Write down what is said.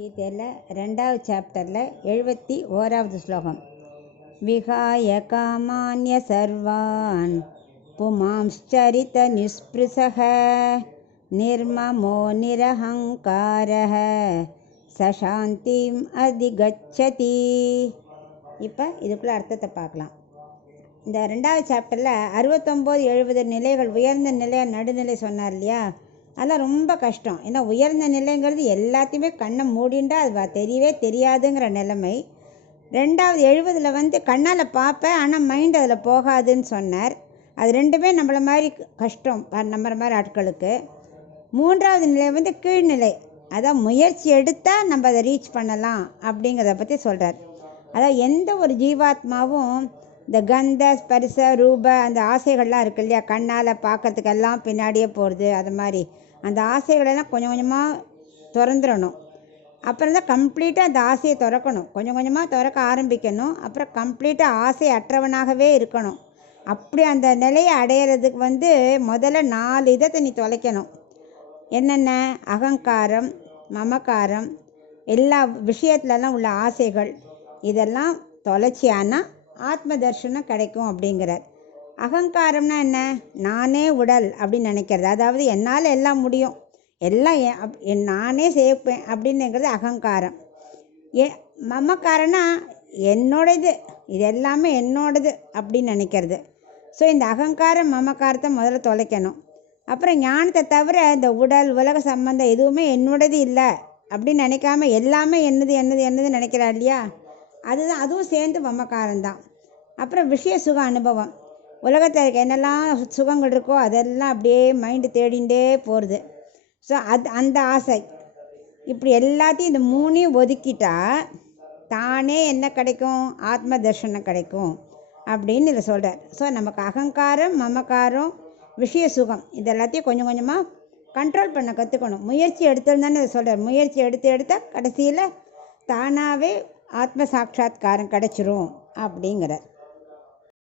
கீதையில் 2வது சாப்டரில் 71வது ஸ்லோகம். விகாய காமான்ய சர்வான் புமாம்ச்சரித நிஸ்பிருசக நிர்மமோ நிரஹங்காரஹ சசாந்திம் அதிகச்சதி. இப்போ இதுக்குள்ள அர்த்தத்தை பார்க்கலாம். இந்த 2வது சாப்டரில் 69, 70 நிலைகள், உயர்ந்த நிலை, நடுநிலை சொன்னார் இல்லையா? அதெல்லாம் ரொம்ப கஷ்டம். ஏன்னா உயர்ந்த நிலைங்கிறது எல்லாத்தையுமே கண்ணை மூடிண்டா அது தெரியவே தெரியாதுங்கிற நிலைமை. 2வது 70ல் கண்ணால் பார்ப்பேன், ஆனால் மைண்ட் அதில் போகாதுன்னு சொன்னார். அது ரெண்டுமே நம்மளை மாதிரி கஷ்டம், நம்புற மாதிரி ஆட்களுக்கு. 3வது நிலை கீழ்நிலை, அதான் முயற்சி எடுத்தால் நம்ம அதை ரீச் பண்ணலாம் அப்படிங்கிறத பற்றி சொல்கிறார். அதான் எந்த ஒரு ஜீவாத்மாவும் இந்த கந்த ஸ்பரிச ரூப அந்த ஆசைகள்லாம் இருக்கு இல்லையா, கண்ணால் பார்க்கறதுக்கெல்லாம் பின்னாடியே போகிறது, அது மாதிரி அந்த ஆசைகளெல்லாம் கொஞ்சம் கொஞ்சமாக திறந்துடணும். அப்புறம் தான் கம்ப்ளீட்டாக அந்த ஆசையை திறக்கணும். கொஞ்சம் கொஞ்சமாக திறக்க ஆரம்பிக்கணும். அப்புறம் கம்ப்ளீட்டாக ஆசை அற்றவனாகவே இருக்கணும். அப்படி அந்த நிலையை அடையிறதுக்கு முதல்ல 4 இதை நீ தொலைக்கணும். என்னென்ன? அகங்காரம், மமக்காரம், எல்லா விஷயத்துலலாம் உள்ள ஆசைகள், இதெல்லாம் தொலைச்சியானா ஆத்ம தர்ஷனம் கிடைக்கும் அப்படிங்கிறார். அகங்காரம்னா என்ன? நானே உடல் அப்படின்னு நினைக்கிறது. அதாவது என்னால் எல்லாம் முடியும், எல்லாம் நானே செய்ப்பேன் அப்படின்னுங்கிறது அகங்காரம். மமக்காரம்னா என்னோடது, இது எல்லாமே என்னோடது அப்படின்னு நினைக்கிறது. ஸோ இந்த அகங்காரம் மமக்காரத்தை முதல்ல தொலைக்கணும். அப்புறம் ஞானத்தை தவிர இந்த உடல் உலக சம்பந்தம் எதுவுமே என்னோடது இல்லை அப்படின்னு நினைக்காம எல்லாமே என்னது என்னது என்னது நினைக்கிறா இல்லையா, அதுவும் சேர்ந்து மமக்காரம்தான். அப்புறம் விஷய சுக அனுபவம், உலகத்தில் இருக்க என்னெல்லாம் சுகங்கள் இருக்கோ அதெல்லாம் அப்படியே மைண்டு தேடிகிட்டே போகிறது. ஸோ அந்த ஆசை, இப்படி எல்லாத்தையும் இந்த 3ஐயும் ஒதுக்கிட்டா தானே என்ன கிடைக்கும்? ஆத்ம தர்ஷனம் கிடைக்கும் அப்படின்னு இதை சொல்கிறார். ஸோ நமக்கு அகங்காரம், மமக்காரம், விஷய சுகம் இதெல்லாத்தையும் கொஞ்சம் கொஞ்சமாக கண்ட்ரோல் பண்ண கற்றுக்கணும். முயற்சி எடுத்துருந்தானே இதை சொல்கிறார். முயற்சி எடுத்தால் கடைசியில் தானாகவே ஆத்ம சாட்சாத்காரம் கிடைச்சிரும் அப்படிங்கிறார்.